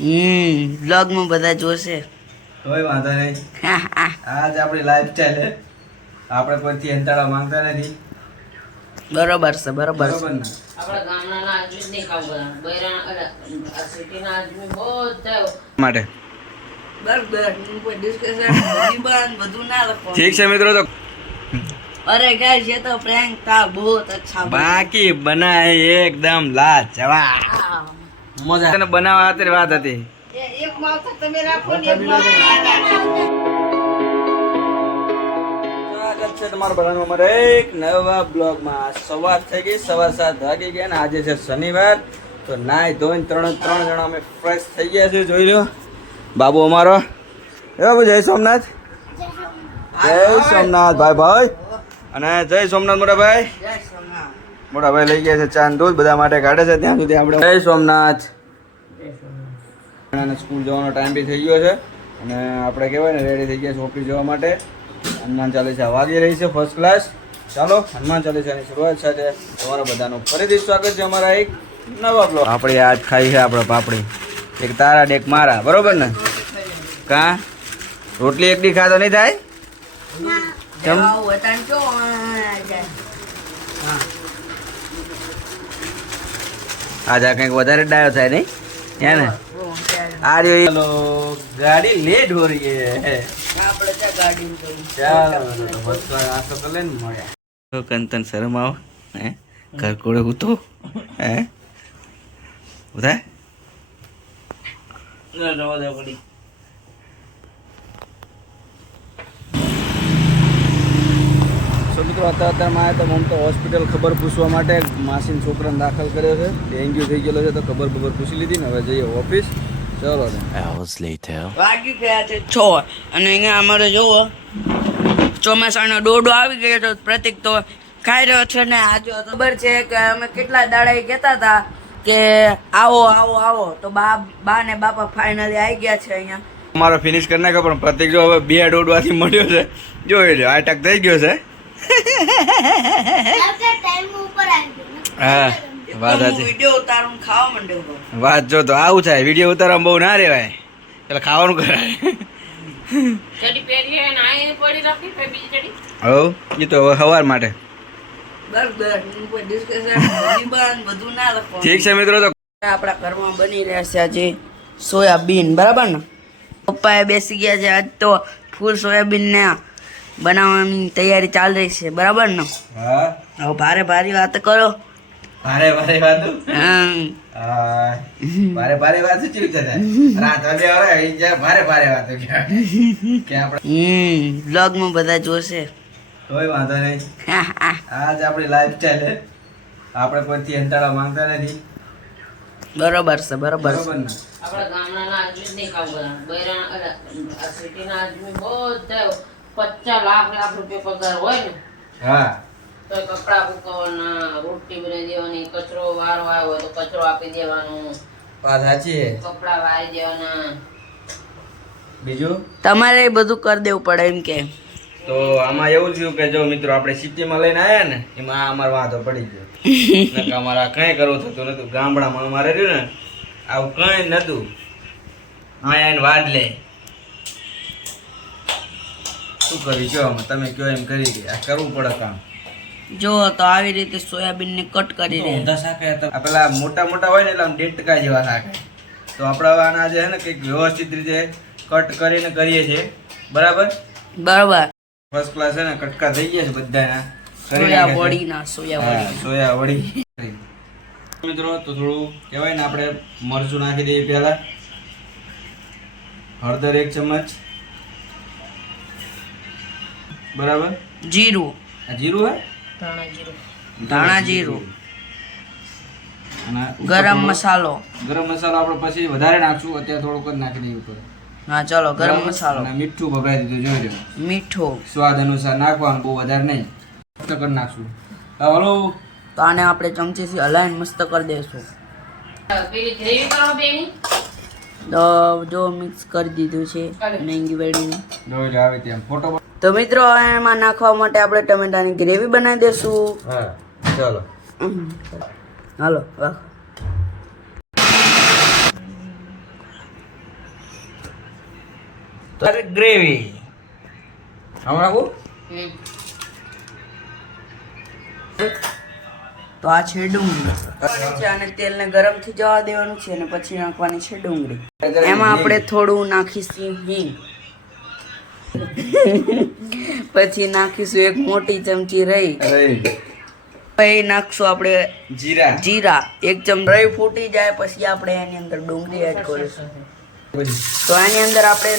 હમ બ્લોગમાં બધા જોશે કોઈ વાંધો નહીં આજ આપણી લાઈફ સ્ટાઈલ છે આપણે કોઈથી અંતાળા માંગતા નથી બરોબર છે બરોબર છે બરોબર ને આપણા ગામડાના આદમી જ નહીં ખાવું બધા બૈરાના અરે, આ સિટીના આદમી બધા માટે બરોબર કોઈ ડિસ્કશન બધું ના લખવાનું ઠીક છે મિત્રો તો અરે ગાઈસ ये तो प्रैंक था बहुत अच्छा बना। બાકી બનાય એકદમ લાજવાબ મજા તને બનાવવા ખાતર વાત હતી. એક માવતર તમે રાખો ને એક સ્વાગત છે તમારા બધાનું અમારા એક નવા બ્લોગમાં. સવાર થઈ ગઈ સવાર સાત વાગી ગયા ને આજે છે શનિવાર. તો નાય ધોઈને ત્રણ ત્રણ જણા અમે ફ્રેશ થઈ ગયા છે જોઈ લો બાબુ અમારો. એ જય સોમનાથ. જય સોમનાથ ભાઈ ભાઈ. અને જય સોમનાથ મોટા ભાઈ. મોટા ભાઈ લઈ ગયા છે ચાંદ દૂધ બધા માટે કાઢે છે ત્યાં સુધી આપણે. જય સોમનાથ. સ્કૂલ જવાનો ટાઈમ બી થઈ ગયો છે. અને આપણે કહેવાય ને રેડી થઈ ગયા છે ઓફિસ જવા માટે. હનુમાન ચાલીસા વાગી રહી છે ફર્સ્ટ ક્લાસ ચાલો હનુમાન ચાલીસાની શરૂઆત સાથે તમારા બધાનું ફરીથી સ્વાગત છે અમારા એક નવા બ્લોક આપણે આજ ખાઈ છે આપણે પાપડી. એક તારા ડેક મારા બરોબર ને? કા? રોટલી એકડી ખાતો નહીં થાય કેમ? આવું વતન જો, આ જાય. આજે કંઈક વધારે ડાયો થાય નહીં? હે ને? આ રહ્યો ચાલો ગાડી લેટ હો રહી હે. આપણે ચાલો મળ્યા. કંતન શરમ આવો હે? ઘર કોડે ઉતો હે? ઉધા સો મિત્રો અત્યારે અત્યારમાં આવ્યા તો હું તો હોસ્પિટલ ખબર પૂછવા માટે માસીન છોકરાને દાખલ કર્યો છે. ડેન્ગ્યુ થઈ ગયેલો છે તો ખબર ખબર પૂછી લીધી ને હવે જઈએ ઓફિસ ચલો. વાગી ગયા છે છ. અને અહીંયા અમારે જુઓ ચોમાસાનો દોડો આવી ગયો તો પ્રતિક તો ખાઈ રહ્યો છે ને આજે ખબર છે કે અમે કેટલા દાડા કહેતા હતા કે આવો આવો આવો. તો બા બા ને બાપા ફાઇનલી આવી ગયા છે અહીંયા. અમારો ફિનિશ કરી નાખ્યો પણ પ્રતિક જો હવે બે દોડવાથી મળ્યો છે. જોઈ લો અટક થઈ ગયો છે. હા વાત સાચી. વાત જો તો આવું થાય. વીડિયો ઉતારવામાં બહુ ના રેવાય. એટલે ખાવાનું કરાય. હવ એ તો હવે સવાર માટે. બરાબર હું કોઈ ડિસ્કશન બધું ના લખવાનું. ઠીક છે મિત્રો તો આપણા ઘરમાં બની રહ્યા છે આજે સોયાબીન બરાબર ને? પપ્પાએ બેસી ગયા છે આજ તો ફૂલ સોયાબીન ને બનાવવાની તૈયારી ચાલી રહી છે બરાબર ને? હા. હવે ભારે ભારે વાત કરો. ભારે ભારે વાત? હમ. ભારે ભારે વાત શું થાય? રાત વાગે આવે જ્યાં ભારે ભારે વાત કે આપણે. હમ બ્લોગમાં બધા જોશે. કોઈ વાંધો નહીં. આજ આપણી લાઈફ સ્ટાઈલ આપણે કોઈથી અંતાળા માંગતા નથી. બરોબર છે બરોબર છે. આપણા ગામડાના આદમી નહીં કામ બધા. આ સિટીના આદમી બધા પચાસ લાખ લાખ રૂપિયા પગાર હોય ને હા. તો કપડા ફૂકવાના રોટી બની દેવાની કચરો વારો આવ્યો હોય તો કચરો આપી દેવાનો. વાત સાચી છે. કપડા વારી દેવાના. બીજું? તમારે બધું કરી દેવું પડે એમ કે. તો આમાં એવું થયું કે જો મિત્રો આપણે સિટીમાં લઈને આવ્યા ને એમાં અમારો વાંધો પડી ગયો. અમારે કંઈ કરવું થતું નતું. ગામડામાં અમારે રહ્યું ને આવું કંઈ નતું. અહીંયા એને વાડ લે. શું કરી? કયો અમે તમે કયો એમ કરી દે આ કરવું પડે કામ. જો તો આવી રીતે સોયાબીન ને કટ કરી દે. ઊંધા શાકે તો આ પેલા મોટા મોટા હોય ને એટલે આમ દેઢ ટકા જેવા શાકે. તો આપણે હવે આના જે છે ને કંઈક વ્યવસ્થિત રીતે કટ કરીને કરીએ છીએ. બરાબર? બરાબર. ફર્સ્ટ ક્લાસ છે ને કટકા થઈ ગયા છે બધાના. સોયા વડી ના સોયા વડી. સોયા વડી. મિત્રો તો થોડું કહેવાય ને આપણે મરચું નાખી દઈએ પહેલાં. હળદર એક ચમચ. બરાબર? જીરું. આ જીરું હે? ધાણા જીરું. ધાણા જીરું. અને ગરમ મસાલો. ગરમ મસાલો આપણે પછી વધારે નાખશું અત્યારે થોડુંક જ નાખી દઈએ ઉપર. હા ચલો ગરમ મસાલો. અને મીઠું ભભરાઈ દીધું જોઈ લો. મીઠું. સ્વાદ અનુસાર નાખવાનું બહુ વધારે નહીં. મસ્ત કરી નાખશું. હલો. તો આને આપણે ચમચીથી હલાવીને મસ્ત કરી દઈશું પેલી ગ્રેવી કરો બેની તો જો મિક્સ કરી દીધું છે મેંગી વેડીને જોઈ લો આવે ત્યાં ફોટો તો મિત્રો એમાં નાખવા માટે આપણે ટમેટાની ગ્રેવી બનાવી દેશું. હા ચાલો. હાલો ગ્રેવી. તો આ છે ડુંગળી. અને તેલને ગરમથી જવા દેવાનું છે અને પછી નાખવાની છે ડુંગળી. એમાં આપણે થોડું નાખીશું હિંગ. પછી નાખીશું એક મોટી ચમચી રહી. પછી નાખશું આપણે જીરા. જીરા. એક ચમચી રહી ફૂટી જાય પછી આપણે એની અંદર ડુંગળી એડ કરીશું. તો આની અંદર આપણે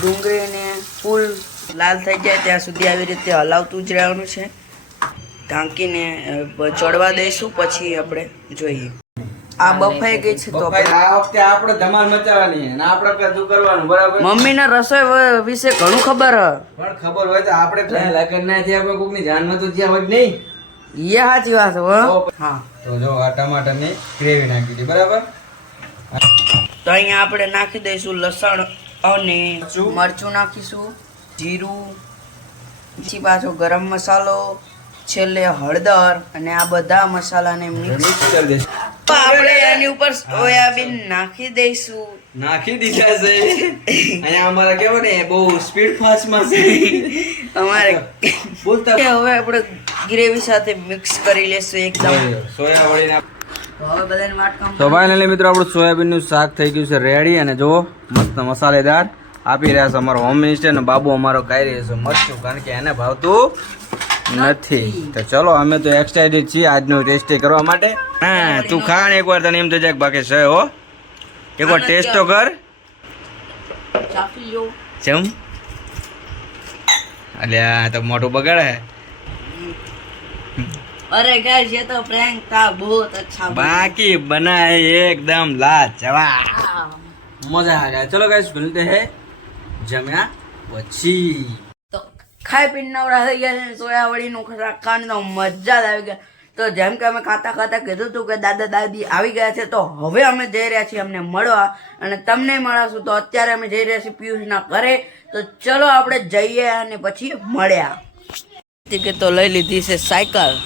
ડુંગળીને ફૂલ લાલ થઈ જાય ત્યાં સુધી આવી રીતે હલાવતું જ રહેવાનું છે. ઢાંકીને ચડવા દઈશું પછી આપણે જોઈએ. આ બફાઈ ગઈ છે તો આ વખતે આપણે ધમાલ મચાવવાની છે અને આપણે બધું કરવાનું બરાબર? મમ્મીને રસોઈ વિશે ઘણું ખબર પણ ખબર હોય તો આપણે કઈ લગન ના થયા કોઈ કોકની જાનમાં તો થયા હોય નહીં? એ સાચી વાત હો. હા તો જો આ ટમાટરની ગ્રેવી નાખી દીધી બરાબર? તો અહીંયા આપણે નાખી દઈશું લસણ અને મરચું. નાખીશું જીરું પછી પાછો ગરમ મસાલો છેલ્લે હળદર અને આ બધા મસાલાને મિક્સ મિક્સ કરી દઈશું. આપણે એની ઉપર સોયાબીન નાખી દઈશું. નાખી દીધા છે. અહીંયા અમારા કેવો ને બહુ સ્પીડ ફાસ્ટ છે. અમારે બોલતા હવે આપણે ગ્રેવી સાથે મિક્સ કરી લેશું એકદમ તો ફાઇનલી મિત્રો આપણું સોયાબીનનું શાક થઈ ગયું છે રેડી અને જુઓ મસ્ત મસાલેદાર. આપી રહ્યા છે અમારો હોમ મિનિસ્ટર અને બાબુ અમારો ખાઈ રહ્યો છે. મરચું કારણ કે એને ભાવતું નથી તો ચલો અમે તો એક્સાઇટેડ છીએ આજનું ટેસ્ટી કરવા માટે હા તું ખા ને એકવાર તને એમ થઈ જાય કે બાકી છે હો એકવાર ટેસ્ટ તો કર ચાખી લો જમ અલ્યા આ તો મોટું બગાડે અરે ગાઈસ ये तो प्रैंक था बहुत अच्छा बना। બાકી બનાય એકદમ લાજવાબ મજા આ ગયા ચલો ગાઈસ મિલતે હે જમ્યા પછી તો ખાઈ પીને નવરા થઈ ગયા છે સોયાવડીનું ખાવાની તો મજા જ આવી ગયા. તો જેમ કે અમે ખાતા ખાતા કીધું હતું કે દાદા દાદી આવી ગયા છે, તો હવે અમે જઈ રહ્યા છીએ અમને મળવા અને તમને મળાશું. તો અત્યારે અમે જઈ રહ્યા છીએ પિયુષના ઘરે. તો ચલો આપણે જઈએ અને પછી મળ્યા. ટિકિટ તો લઈ લીધી છે સાયકલ.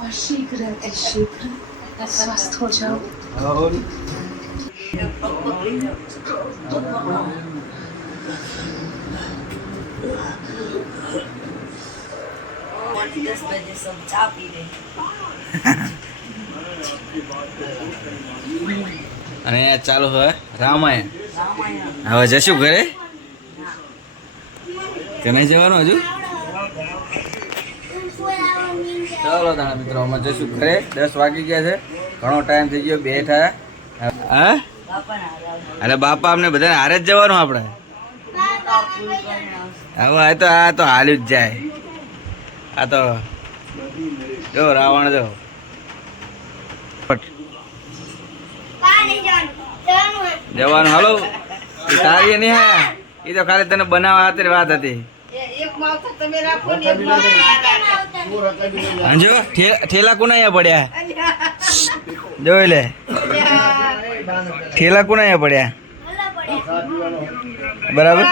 और शीघ्र शीघ्र स्वस्थ हो जाओ दस बजे सब चाय पी रहे અને ચાલુ હવે રામાયણ रामायण હવે જશું ઘરે કે નહીં જવાનું હજુ ચાલો તાણા મિત્રો, અમે જઈશું ઘરે. દસ વાગી ગયા છે. ઘણો ટાઈમ થઈ ગયો બે થયા હા? અરે બાપા અમને બધાને હારે જ જવાનું આપણે? હવે તો આ તો હાલ્યું જ જાય. આ તો જો, રાવણ જો. જવાનું, હાલો. તારી નહીં હા. એ તો ખાલી તને બનાવવા ખાતર વાત હતી. હાંજો ઠેલા કોના પડ્યા. જોઈ લે. ઠેલા કોના પડ્યા. બરાબર?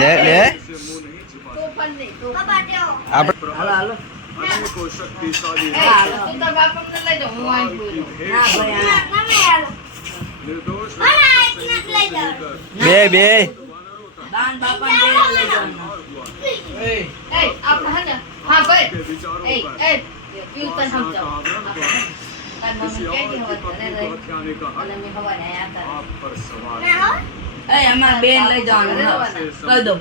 લે લે. આપણે હાલો. બે બે. દાન બાપા ને લઈ. જવાનું એ અમાર બેન લઈ જવાનું કહી દો.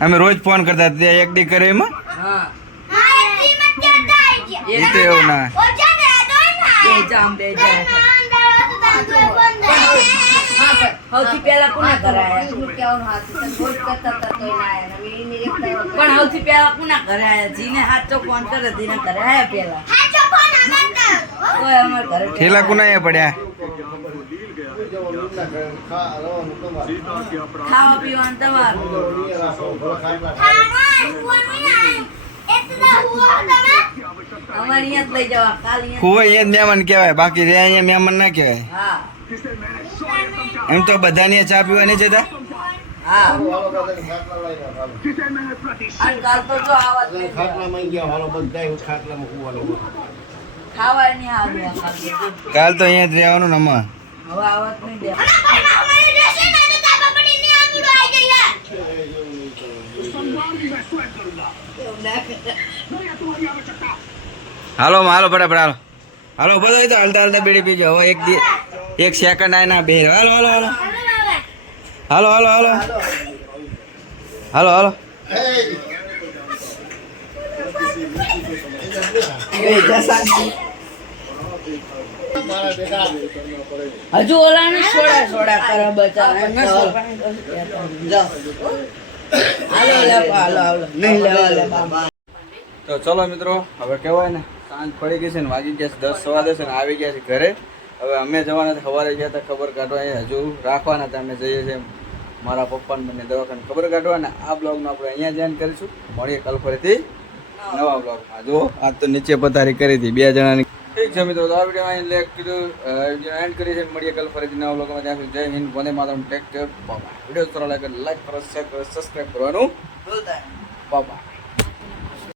અમે રોજ ફોન કરતા એક દી કરે એમાં? હા. એ તો એવું ના. સૌથી પહેલા કોને કરાયા પણ સૌથી પહેલા કોના કરાયા જીને હાચો ફોન કરે જીને કરાયા પેલા કોઈ અમાર ઘરે ઠેલા કુના પડ્યા? ખાવા પીવાનું તમારું. કુવાઈ એ જ કહેવાય બાકી રે અહીંયા મહેમાન ના કહેવાય. એમ તો બધાને ચા પીવા નહીં જતા કાલ તો અહીંયા જ રહેવાનું નમા હવે આવત નહીં હાલો હાલો ફટાફટ હાલો. હાલો બધો તો હાલતા હાલતા બેડી પીજો. હવે એક એક સેકન્ડ આય ના બે. હાલો હાલો હાલો. હાલો હાલો હાલો. હાલો હાલો. હજુ ઓલા ને સોડા સોડા કરે સોપાણી તો ચલો મિત્રો, હવે કહેવાય ને, સાંજ પડી ગઈ છે ને, વાગી ગયા છે દસ સવા દસ ને, આવી ગયા છે ઘરે. હવે અમે જવાના સવારે ગયા હતા, ખબર કાઢવા હજુ રાખવાના હતા, અમે જઈએ છીએ મારા પપ્પાને બંને દવાખાને. ખબર કાઢવા ને, આ બ્લોગમાં આપણે અહીંયા જ કરીશું. મળીએ કાલ ફરીથી નવા બ્લોગ જો આજ તો નીચે પથારી કરી હતી, બે જણાની ઠીક છે મિત્રો તો આ વીડિયો અહીં લેક કીધું વીડિયો એન્ડ કરીએ છીએ મળીએ કાલ ફરીથી નવા બ્લોગમાં ત્યાં સુધી જય હિન્દ વંદે માતરમ ટેક કેર બાબા વીડિયો સારો લાગે લાઈક કરો શેર કરો સબસ્ક્રાઈબ કરવાનું ભૂલતા બાબા